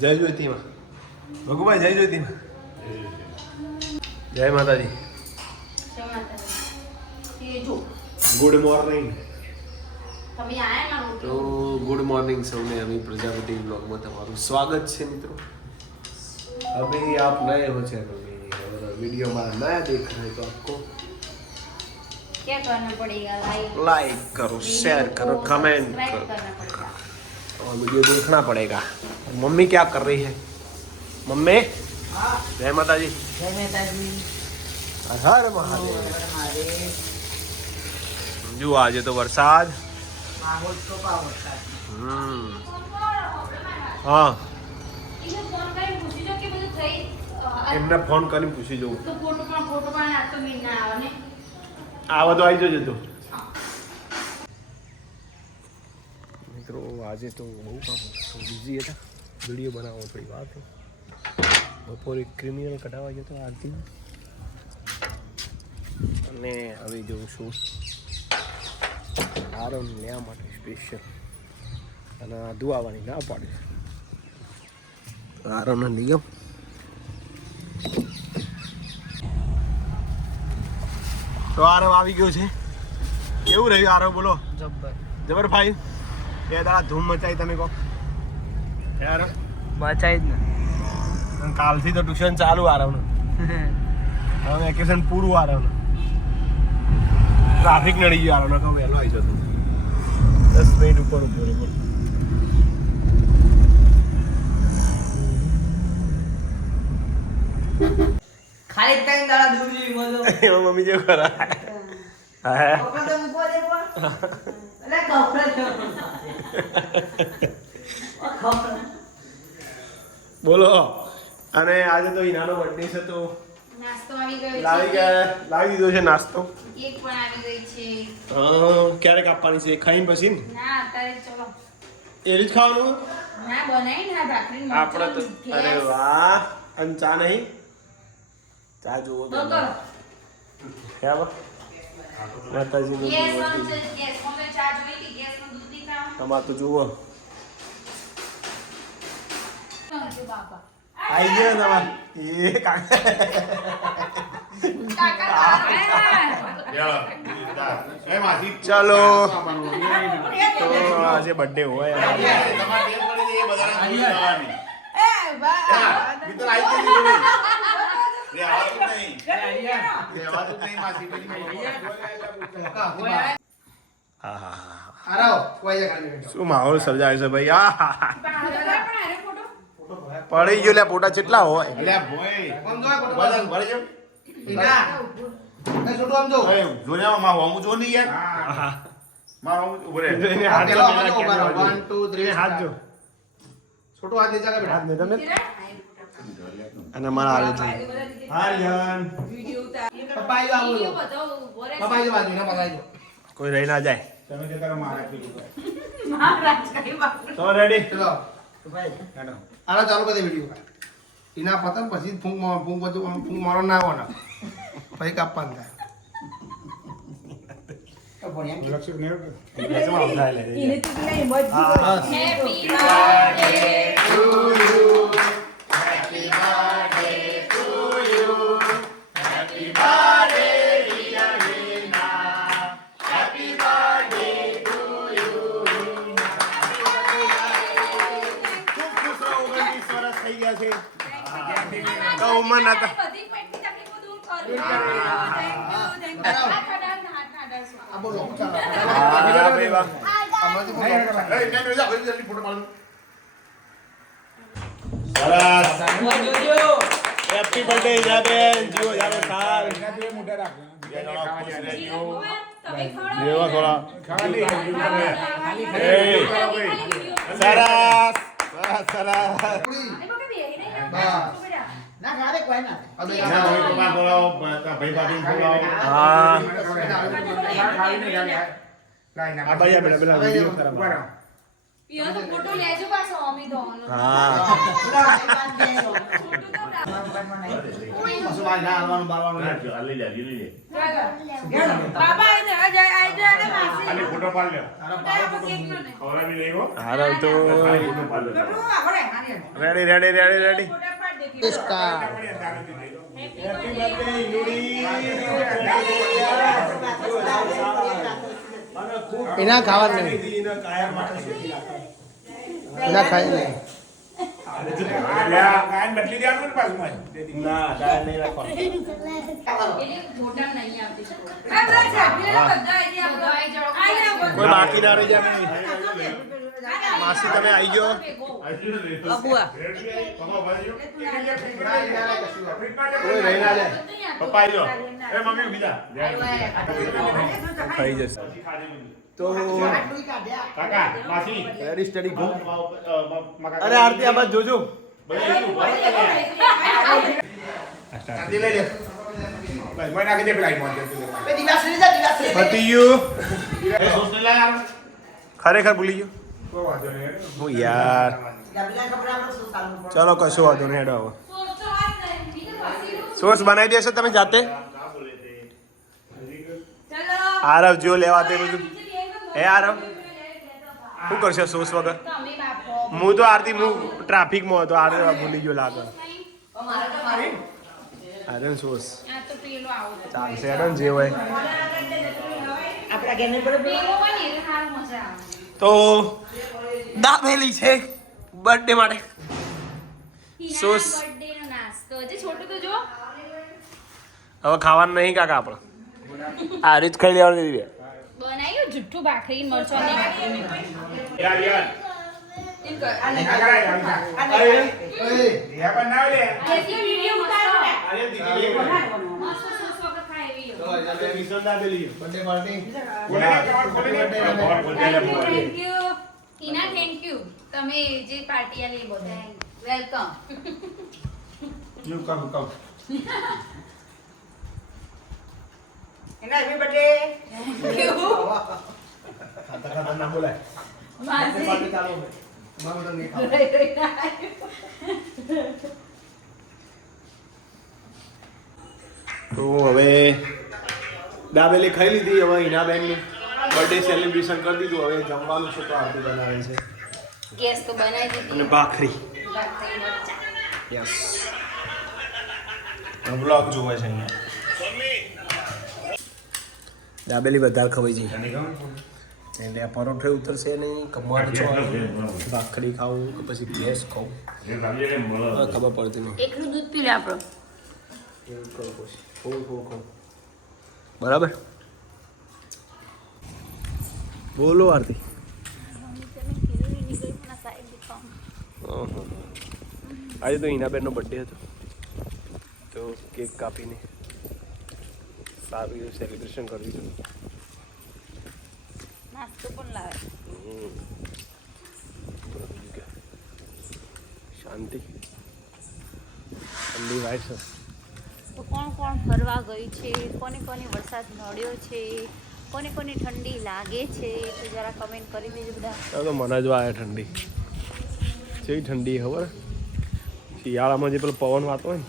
જય જ્યોતિમાં ભગુભાઈ, જય જ્યોતિમાં, જય માતાજી, ગુડ મોર્નિંગ. તો ગુડ મોર્નિંગ સૌને. अभी प्रजापति ब्लॉग में તમારું સ્વાગત છે મિત્રો. अभी आप नए हो चैनल में और वीडियो हमारा नया देख रहे हैं तो आपको क्या करना पड़ेगा? लाइक करो, शेयर करो, कमेंट करो और वीडियो देखना पड़ेगा. मम्मी क्या कर रही है? मम्मी जय माता जी. जय माताजी. हर महादेव. जो आज तो वरसाद. हाँ એમને ફોન કરીને પૂછી જોઉં. આવા તો આવી જજો તો મિત્રો. આજે તો બહુ કામ બિઝી હતા. વિડીયો બનાવવા થોડી વાત થઈ. બપોરે ક્રિમિનલ કઢાવવા જતો આરતી અને હવે જોઉં છું આરોન લેવા માટે સ્પેશિયલ. અને ધુઆવાની ના પાડે આરોન નિગમ. તો આરવ આવી ગયો છે. કેવું રહ્યું આરવ? બોલો. જબર ભાઈ. બે દાડા ધૂમ મચાઈ તમે કહો યાર. મચાઈ જ ને. કાલથી તો ટ્યુશન ચાલુ આરવનું. હવે વેકેશન પૂરું આરવનું. ટ્રાફિક નડી ગયું આરવને. કહું વહેલો આવી જતો 10 મિનિટ ઉપર બરોબર. ખાલી ત્રણ દાડા દૂર જેવી મજો. એમાં મમ્મી જેવું ખરા. હા કપડા તો મૂકવા દે પણ. એટલે કપડા બોલો. અને આજે તો હિનાનો બર્થડે છે તો નાસ્તો આવી ગયો છે. લાવી દીધો છે નાસ્તો. કેક પણ આવી ગઈ છે. ક્યારે કાપવાની છે? ખાઈને પછી ને? ના અત્યારે ચલો. એ રીત ખાવાનું ના બનાવી ના ભાખરી આપણે તો. અરે વાહ. અને ચા નહીં? ચા જુઓ તો બરાબર. માતાજીનું ગેસ ઓન છે. ગેસ ઓન તો ચા જોઈ હતી. ગેસ નું દૂધ નહીં ખાવાનું. તમાર તો જુઓ બાપા આઈ ગયો તમાર. એ કાકા ચલો. તો આજે બર્થડે હોય. શું માહોલ સર્જાય છે ભાઈ. પડી ગયો લે. ફોટા કેટલા હોય? અને મારા આવે છે કોઈ રહી ના જાય. તો રેડી. આના ચાલુ કરી દે વિડીયો. એના પતંગ પછી ફૂંક મારો ના આવવાના પછી કાપવાનું થાય. Happy birthday to you. Happy birthday to you. Happy birthday dear Reena. Happy birthday to you. ખૂબ ખુશ રહો. 29 વર્ષ થઈ ગયા છે તો ઉંમર ના હતા. બધી પેટની તકલીફો દૂર કરો. Thank you. આ બોલો હું ચાલે હા ભાઈ વાહ. સરસ. Happy birthday Ijaben. જીવો જાવે સાલ. તમે જેવા થોડા. એ સરસ સરસ. ના ગાડે કોઈ ના. હા આ ભાઈ આ પેલા વિડિયો ખરાબ. પિયો તો ફોટો લેજો પાછો અમે તો. હા બાબા આઈ જા ને માસી. હાલ તો રેડી રેડી રેડી રેડી ફોટા પાડ દેતી એના ખાવા નહીં એના ખાય નહીં મોટા નહીં આવતી આ બધા છાપીને બધા આઈ આપણે કોઈ બાકી ના રહી જાય માસી તમે આવી ગયો કોઈ રહી ના જાય પપ્પા આવી જાઓ. એ મમ્મી બીજા ખાઈ જશે તો કાકા માસી રેડી સ્ટડી ગો મકા અરે આરતી આ બાદ જોજો આરતી લઈ લે બસ મને નાખી દે પેલા મોન પતી ગયું એ સોસ લઈ યાર ખરેખર ભૂલી ગયો કોઈ વાંધો નહીં હું યાર ચલો કશું વાંધો નહીં હેડો હવે સોસ બનાવી દેશો તમે જાતે આરવ જો લેવા તે બધું હે આરવ શું કરશે સોસ વગર હું તો આરતી હું ટ્રાફિકમાં હતો આરતી ભૂલી ગયો લાગે આરન સોસ ચાલશે હેડો જે હોય તો દાબેલી છે બર્થડે માટે સોસ હવે ખાવાનું નહીં કાકા આપણે આ રીત ખાઈ લેવાનું દીધી બનાવ્યું જુઠ્ઠું ભાખરી મરચો ને યાર યાર યા બનાવ લે વિડિયો ઉતારો ને અરે દીદી મસ્ત સોસ વગર ખાય એવી thank you Tina thank you તમે જે પાર્ટી આલી બધા વેલકમ યુ કમ કમ એના હેપી બર્થડે ખાતા ખાતા ના બોલાય તો હવે દાબેલી ખાઈ લીધી હવે હિનાબેનની બર્થડે સેલિબ્રેશન કરી દીધું હવે જમવાનું છે તો આરતી બનાવે છે ગેસ તો બનાવી દીધી અને ભાખરી ભાખરી મરચા યસ બ્લોગ જોવે છે અહીંયા દાબેલી વધારે ખવાઈ જઈ એટલે પરોઠે ઉતરશે નહીં કમવાડ છો ભાખરી ખાવું કે પછી ભેંસ ખાવું ખબર પડતી નહીં એકલું દૂધ પી લે આપણો એવું કરું પછી થોડું થોડું ખાવું બરાબર બોલો આરતી આજે તો હિનાબેનનો બર્થડે હતો તો કેક કાપીને સારું એવું સેલિબ્રેશન કરી દીધું નાસ્તો પણ લાવે શાંતિ ઠંડી વાય છે તો કોણ કોણ ફરવા ગયું છે કોને કોને વરસાદ નડ્યો છે કોને કોને ઠંડી લાગે છે તો જરા કમેન્ટ કરી દેજો બધા તો મને જ વાય ઠંડી કેવી ઠંડી ખબર શિયાળામાં જે પેલો પવન વાતો હોય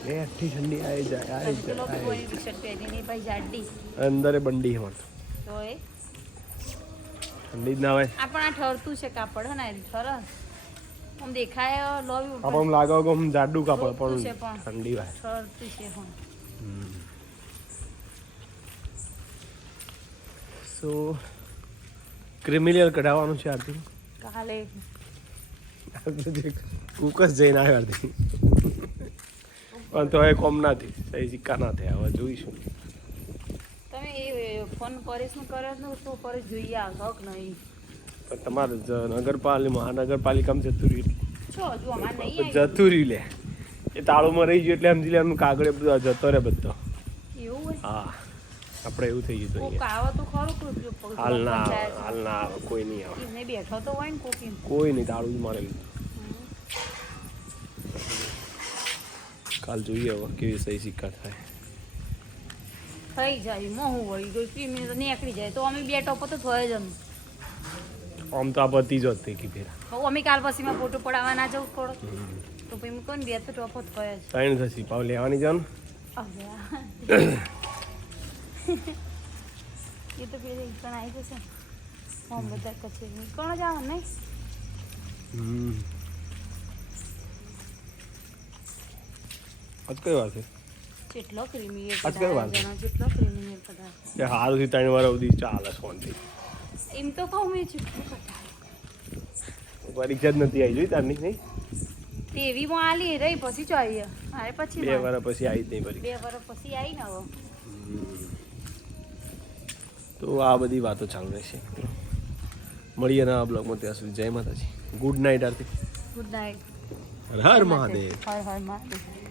ને આટલી ઠંડી આવી જાય આવી પેલો બી કોઈ જાય ટી-શર્ટ પહેરી નહીં ભાઈ જાડી અંદરે બંડી હોય તો એ ઠંડી જ ના હોય આ ઠરતું છે કાપડ હે ને ઠરસ આમ દેખાય લોવી ઉપર આપણને લાગે કે આમ જાડું કાપડ રોકતું છે પણ પણ. ઠંડી વાય ઠરતું છે હું સો ક્રિમિનલ કઢાવવાનું છે આરતી કાલે કુકસ જઈને આવ્યો આરતી પણ તો એ કોમ ના થઈ સહી સિક્કા ના થયા હવે જોઈશું તમે એ ફોન પરેશનું કર્યો ને તો પરેશ જોઈએ આવતો કે નહીં પણ તમારે મહાનગરપાલિકામાં જતું રહ્યું છો જો અમારે નહીં એટલે જતું રહ્યું લે એ તાળુમાં રહી ગયું એટલે સમજી લે એમનું કાગળે બધો જતો રહે બધો એવું હોય હા આપણે એવું થઈ ગયું કોક અહીંયા આવે તો ખરું કે હાલ ના આવે હાલ ના આવે કોઈ નહીં આવે એમને બેઠો તો હોય ને કોક એમ કોઈ નહીં તાળું જ મારેલું કાલ જોઈએ હવે કેવી સહી સિક્કા થાય થઈ જાય મોં વળી ગયું 3 મિનિટ નીકળી જાય તો અમે બે ટોપો તો થઈ જ અમે આમ તો આ પતી જ હતી કે ફેરા તો અમે કાલ પછીમાં ફોટો પડાવવા ના જવું પડે તો પછી મૂકો ને બે તો ટોપો થયા જ ત્રણ થશે પાવ લેવાની જાવ હવે એ તો પેલી પણ આવી જશે મોહમ્મદ કચેરી કોણ જવાનું નહીં આજ કઈ વાર છે જેટલો ક્રીમી આજ કઈ વાર છે? જેટલો ક્રીમી કદાચ કે હારુંથી 3 વાર સુધી ચાલે શાંતિ એમ તો કહું મેં જેટલું કદાચ પરીક્ષા જ નથી આવી જોઈ તારની નહીં ટીવીમાં આલી રહી પછી જોઈએ અરે પછી 2 વાર પછી આવી જ નહીં પરીક્ષા 2 વર્ષ પછી આવી ને હવે તો આ બધી વાતો ચાલુ રહેશે મળીએ ના બ્લોગમાં ત્યાં સુધી જય માતાજી ગુડ નાઇટ આરતી ગુડ નાઇટ હર હર મહાદેવ હર હર મહાદેવ